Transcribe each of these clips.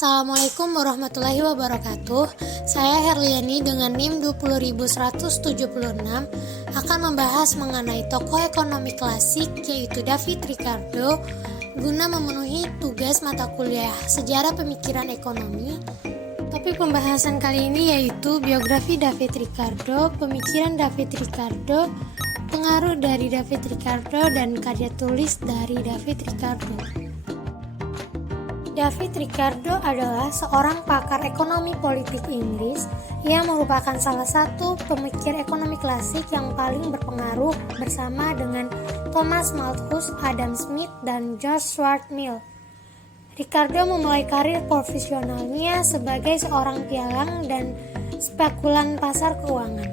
Assalamualaikum warahmatullahi wabarakatuh. Saya Herliani dengan NIM 20176 akan membahas mengenai tokoh ekonomi klasik yaitu David Ricardo guna memenuhi tugas mata kuliah Sejarah Pemikiran Ekonomi. Topik pembahasan kali ini yaitu biografi David Ricardo, pemikiran David Ricardo, pengaruh dari David Ricardo, dan karya tulis dari David Ricardo. David Ricardo adalah seorang pakar ekonomi politik Inggris yang merupakan salah satu pemikir ekonomi klasik yang paling berpengaruh bersama dengan Thomas Malthus, Adam Smith, dan George Stuart Mill. Ricardo memulai karir profesionalnya sebagai seorang pialang dan spekulan pasar keuangan.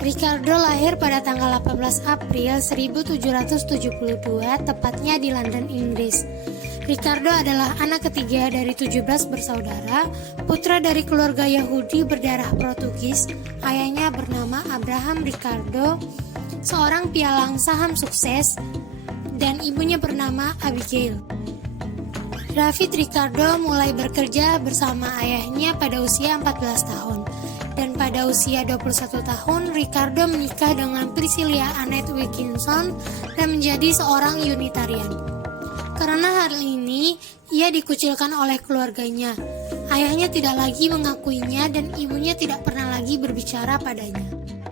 Ricardo lahir pada tanggal 18 April 1772, tepatnya di London, Inggris. Ricardo adalah anak ketiga dari 17 bersaudara, putra dari keluarga Yahudi berdarah Portugis. Ayahnya bernama Abraham Ricardo, seorang pialang saham sukses, dan ibunya bernama Abigail. David Ricardo mulai bekerja bersama ayahnya pada usia 14 tahun, dan pada usia 21 tahun Ricardo menikah dengan Priscilla Annette Wilkinson dan menjadi seorang Unitarian. Karena hal ini, ia dikucilkan oleh keluarganya. Ayahnya tidak lagi mengakuinya dan ibunya tidak pernah lagi berbicara padanya.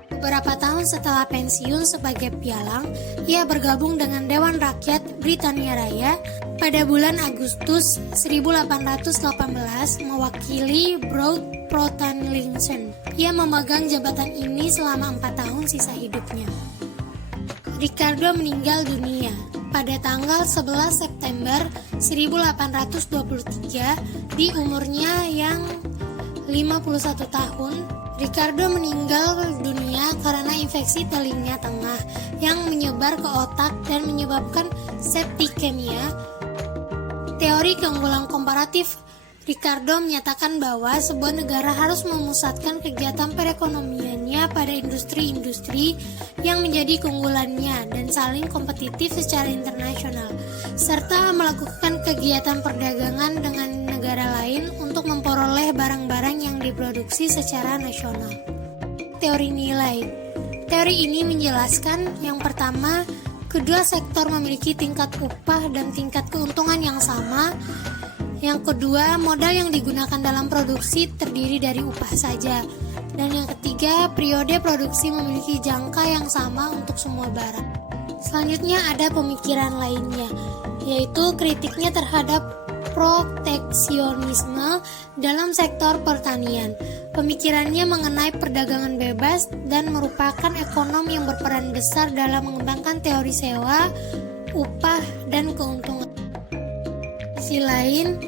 Beberapa tahun setelah pensiun sebagai pialang, ia bergabung dengan Dewan Rakyat Britania Raya pada bulan Agustus 1818 mewakili Broad Proton-Lincoln. Ia memegang jabatan ini selama 4 tahun sisa hidupnya. Ricardo meninggal dunia pada tanggal 11 September 1823 di umurnya yang 51 tahun. Ricardo meninggal dunia karena infeksi telinga tengah yang menyebar ke otak dan menyebabkan septikemia. Teori keunggulan komparatif Ricardo menyatakan bahwa sebuah negara harus memusatkan kegiatan perekonomiannya pada industri-industri yang menjadi keunggulannya dan saling kompetitif secara internasional, serta melakukan kegiatan perdagangan dengan negara lain untuk memperoleh barang-barang yang diproduksi secara nasional. Teori nilai. Teori ini menjelaskan yang pertama, kedua sektor memiliki tingkat upah dan tingkat keuntungan yang sama. Yang kedua, modal yang digunakan dalam produksi terdiri dari upah saja. Dan yang ketiga, periode produksi memiliki jangka yang sama untuk semua barang. Selanjutnya ada pemikiran lainnya, yaitu kritiknya terhadap proteksionisme dalam sektor pertanian. Pemikirannya mengenai perdagangan bebas dan merupakan ekonom yang berperan besar dalam mengembangkan teori sewa, upah, dan keuntungan. Sisi lain,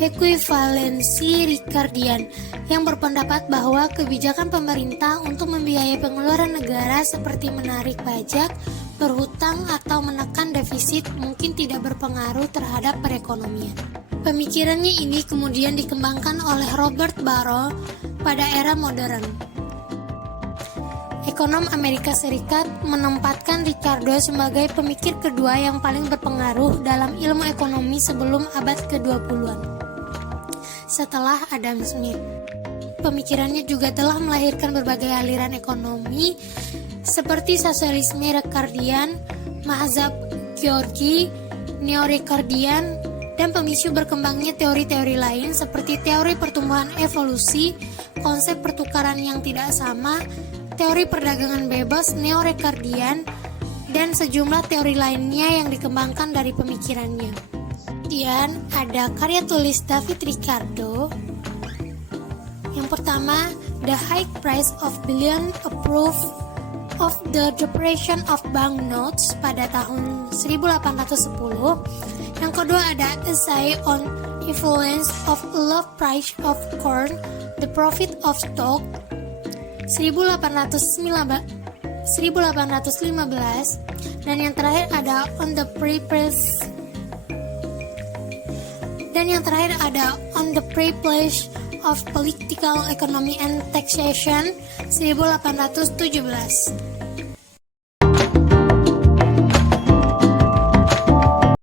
ekuivalensi Ricardian yang berpendapat bahwa kebijakan pemerintah untuk membiayai pengeluaran negara seperti menarik pajak, berhutang, atau menekan defisit mungkin tidak berpengaruh terhadap perekonomian. Pemikirannya ini kemudian dikembangkan oleh Robert Barrow pada era modern. Ekonom Amerika Serikat menempatkan Ricardo sebagai pemikir kedua yang paling berpengaruh dalam ilmu ekonomi sebelum abad ke-20-an, setelah Adam Smith. Pemikirannya juga telah melahirkan berbagai aliran ekonomi seperti sosialisme Ricardian, mazhab Georgi, neo-Ricardian, dan pemicu berkembangnya teori-teori lain seperti teori pertumbuhan evolusi, konsep pertukaran yang tidak sama, teori perdagangan bebas neo-Ricardian, dan sejumlah teori lainnya yang dikembangkan dari pemikirannya. Kemudian ada karya tulis David Ricardo. Yang pertama, The High Price of Bullion, A Proof of the Depression of Banknotes pada tahun 1810. Yang kedua ada Essay on Influence of Love Price of Corn, The Profit of Stock 1815, dan yang terakhir ada On the Privilege of Political Economy and Taxation 1817.